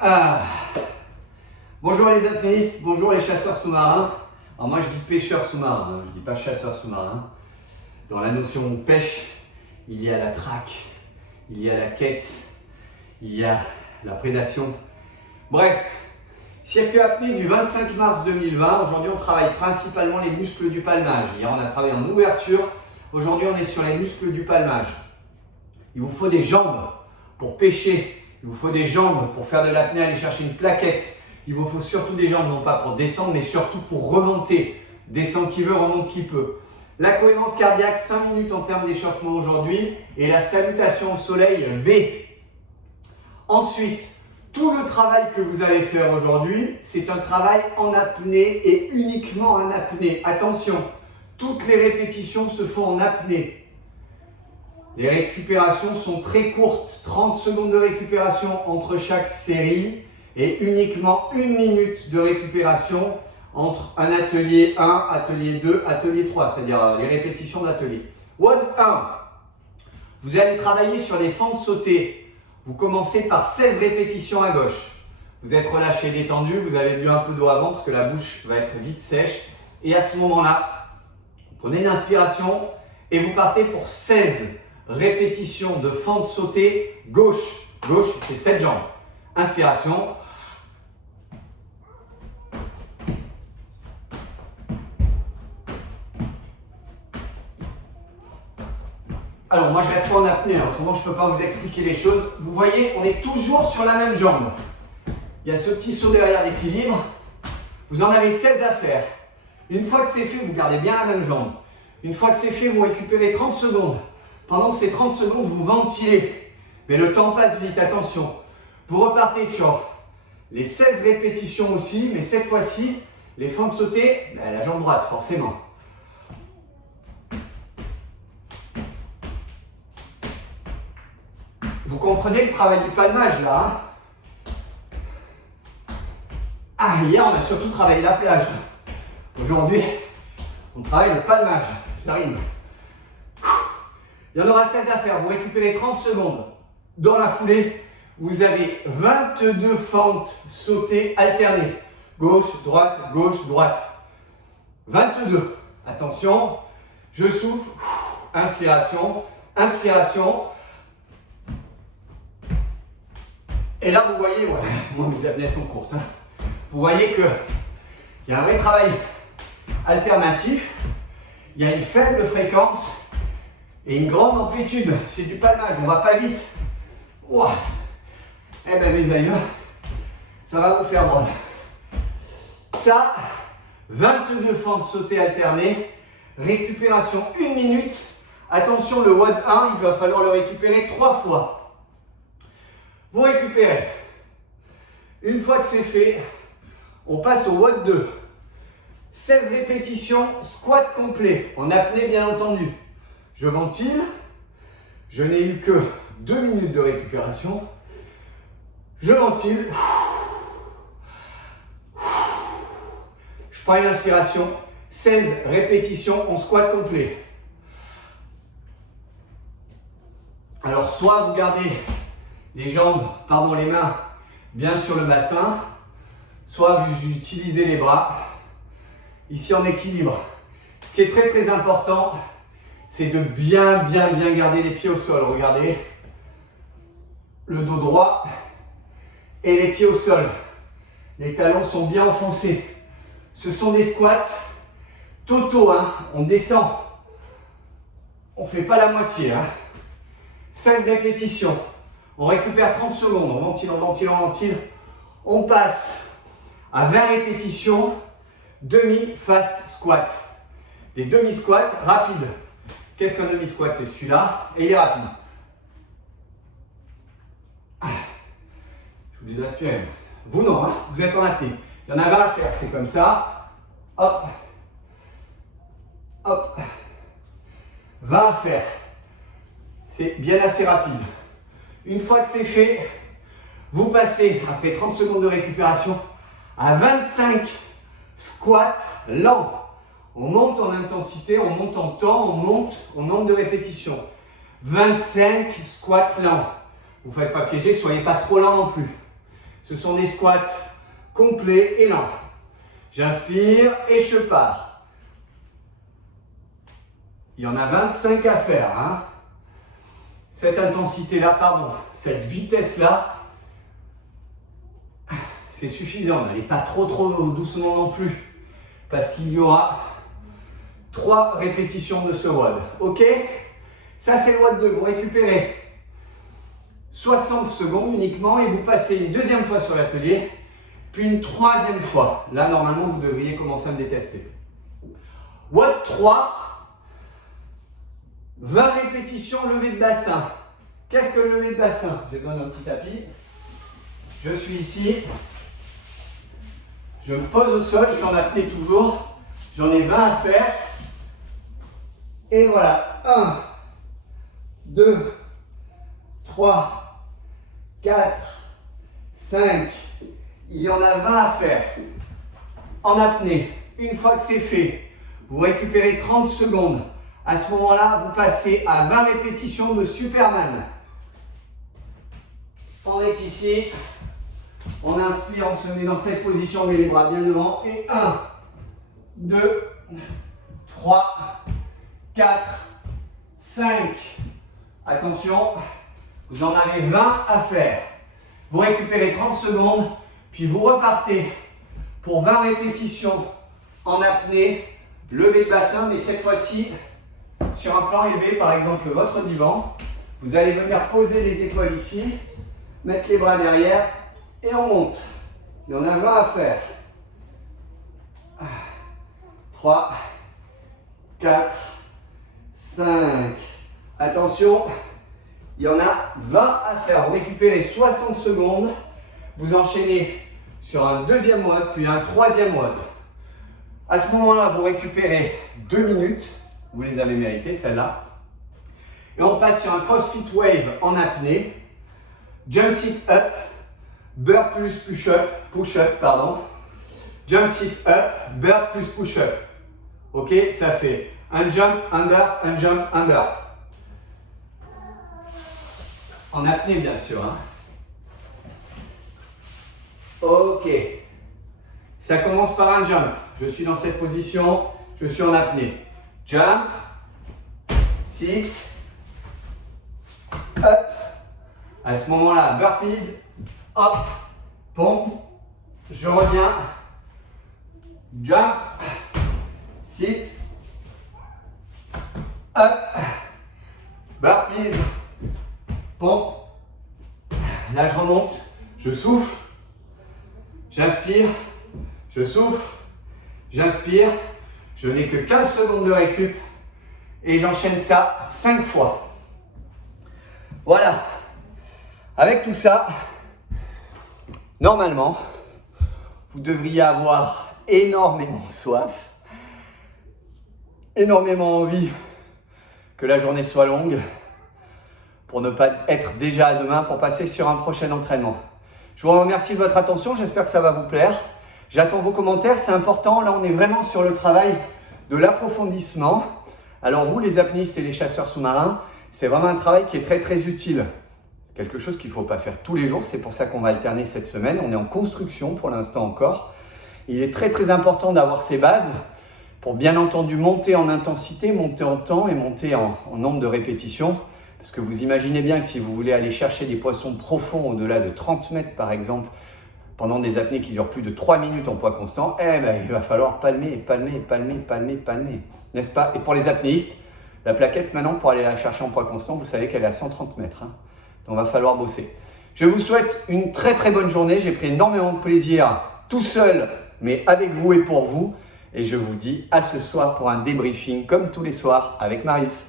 Ah. Bonjour les apnéistes, bonjour les chasseurs sous-marins. Alors moi je dis pêcheurs sous-marins, je dis pas chasseurs sous-marins. Dans la notion pêche, il y a la traque, il y a la quête, il y a la prédation. Bref, circuit apnée du 25 mars 2020. Aujourd'hui on travaille principalement les muscles du palmage. Hier on a travaillé en ouverture, aujourd'hui on est sur les muscles du palmage. Il vous faut des jambes pour pêcher. Il vous faut des jambes pour faire de l'apnée, aller chercher une plaquette. Il vous faut surtout des jambes, non pas pour descendre, mais surtout pour remonter. Descendre qui veut, remonte qui peut. La cohérence cardiaque, 5 minutes en termes d'échauffement aujourd'hui. Et la salutation au soleil, B. Ensuite, tout le travail que vous allez faire aujourd'hui, c'est un travail en apnée et uniquement en apnée. Attention, toutes les répétitions se font en apnée. Les récupérations sont très courtes, 30 secondes de récupération entre chaque série et uniquement 1 minute de récupération entre un atelier 1, atelier 2, atelier 3, c'est-à-dire les répétitions d'atelier. WOD 1, vous allez travailler sur des fentes sautées. Vous commencez par 16 répétitions à gauche. Vous êtes relâché, détendu, vous avez bu un peu d'eau avant parce que la bouche va être vite sèche. Et à ce moment-là, prenez une inspiration et vous partez pour 16 répétition de fente sautée gauche. Gauche, c'est 7 jambes. Inspiration. Alors, moi, je reste pas en apnée, autrement, je ne peux pas vous expliquer les choses. Vous voyez, on est toujours sur la même jambe. Il y a ce petit saut derrière d'équilibre. Vous en avez 16 à faire. Une fois que c'est fait, vous gardez bien la même jambe. Une fois que c'est fait, vous récupérez 30 secondes. Pendant ces 30 secondes, vous ventilez. Mais le temps passe vite, attention. Vous repartez sur les 16 répétitions aussi, mais cette fois-ci, les fentes sautées, la jambe droite, forcément. Vous comprenez le travail du palmage là, hein? Ah, hier, on a surtout travaillé la plage. Aujourd'hui, on travaille le palmage. Ça rime. Il y en aura 16 à faire, vous récupérez 30 secondes. Dans la foulée, vous avez 22 fentes sautées alternées. Gauche, droite, gauche, droite. 22. Attention, je souffle. Inspiration, inspiration. Et là, vous voyez, ouais, moi mes apnées sont courtes. Hein. Vous voyez qu'il y a un vrai travail alternatif. Il y a une faible fréquence. Et une grande amplitude, c'est du palmage, on va pas vite. Ouah. Eh bien mes aïeux, ça va vous faire drôle. Ça, 22 fentes sautées alternées, récupération 1 minute. Attention, le WOD 1, il va falloir le récupérer 3 fois. Vous récupérez. Une fois que c'est fait, on passe au WOD 2. 16 répétitions, squat complet, en apnée bien entendu. Je ventile, je n'ai eu que 2 minutes de récupération. Je ventile. Je prends une inspiration. 16 répétitions en squat complet. Alors, soit vous gardez les jambes, les mains bien sur le bassin, soit vous utilisez les bras. Ici en équilibre. Ce qui est très très important, c'est de bien garder les pieds au sol. Regardez, le dos droit et les pieds au sol. Les talons sont bien enfoncés. Ce sont des squats totaux, hein. On descend. On ne fait pas la moitié. Hein. 16 répétitions. On récupère 30 secondes. On ventile, on ventile, on ventile. On passe à 20 répétitions, demi-fast squat. Des demi-squats rapides. Qu'est-ce qu'un demi-squat? C'est celui-là et il est rapide. Je vous dis d'aspirer. Vous non, hein, vous êtes en apnée. Il y en a 20 à faire, c'est comme ça. Hop. Hop. 20 à faire. C'est bien assez rapide. Une fois que c'est fait, vous passez, après 30 secondes de récupération, à 25 squats lents. On monte en intensité, on monte en temps, on monte en nombre de répétitions. 25 squats lents. Vous ne faites pas piéger, soyez pas trop lent non plus. Ce sont des squats complets et lents. J'inspire et je pars. Il y en a 25 à faire. Hein. Cette intensité-là, pardon, cette vitesse-là, c'est suffisant. N'allez pas trop doucement non plus. Parce qu'il y aura 3 répétitions de ce WOD. Ok? Ça, c'est le WOD 2. Vous récupérez 60 secondes uniquement et vous passez une deuxième fois sur l'atelier, puis une troisième fois. Là, normalement, vous devriez commencer à me détester. WOD 3, 20 répétitions levée de bassin. Qu'est-ce que le lever de bassin? Je donne un petit tapis. Je suis ici. Je me pose au sol, je suis en apnée toujours. J'en ai 20 à faire. Et voilà. 1, 2, 3, 4, 5. Il y en a 20 à faire. En apnée. Une fois que c'est fait, vous récupérez 30 secondes. À ce moment-là, vous passez à 20 répétitions de Superman. On est ici. On inspire, on se met dans cette position, on met les bras bien devant. Et 1, 2, 3, 4, 5. Attention, vous en avez 20 à faire. Vous récupérez 30 secondes, puis vous repartez pour 20 répétitions en apnée, levée de bassin, mais cette fois-ci sur un plan élevé, par exemple votre divan. Vous allez venir poser les épaules ici, mettre les bras derrière et on monte. Il y en a 20 à faire. 3, 4, 5. Attention, il y en a 20 à faire. Vous récupérez 60 secondes. Vous enchaînez sur un deuxième WOD, puis un troisième WOD. À ce moment-là, vous récupérez 2 minutes. Vous les avez méritées, celles-là. Et on passe sur un CrossFit Wave en apnée. Jump sit up. Burp plus push-up, pardon. Jump sit up, burp plus push-up. Ok, ça fait un jump, un burp, un jump, un burp. En apnée, bien sûr. Hein. Ok. Ça commence par un jump. Je suis dans cette position, je suis en apnée. Jump, sit, up. À ce moment-là, burpees, hop, pompe, je reviens, jump, sit, up, burpees, pompe. Là, je remonte, je souffle, j'inspire, je souffle, j'inspire. Je n'ai que 15 secondes de récup et j'enchaîne ça 5 fois. Voilà. Avec tout ça, normalement, vous devriez avoir énormément soif, énormément envie que la journée soit longue pour ne pas être déjà à demain pour passer sur un prochain entraînement. Je vous remercie de votre attention, j'espère que ça va vous plaire. J'attends vos commentaires, c'est important. Là, on est vraiment sur le travail de l'approfondissement. Alors vous, les apnéistes et les chasseurs sous-marins, c'est vraiment un travail qui est très très utile. C'est quelque chose qu'il ne faut pas faire tous les jours, c'est pour ça qu'on va alterner cette semaine. On est en construction pour l'instant encore. Il est très très important d'avoir ces bases pour bien entendu monter en intensité, monter en temps et monter en nombre de répétitions. Parce que vous imaginez bien que si vous voulez aller chercher des poissons profonds au-delà de 30 mètres par exemple, pendant des apnées qui durent plus de 3 minutes en poids constant, il va falloir palmer, n'est-ce pas? Et pour les apnéistes, la plaquette maintenant pour aller la chercher en poids constant, vous savez qu'elle est à 130 mètres. Hein. Donc il va falloir bosser. Je vous souhaite une très très bonne journée. J'ai pris énormément de plaisir tout seul, mais avec vous et pour vous. Et je vous dis à ce soir pour un débriefing comme tous les soirs avec Marius.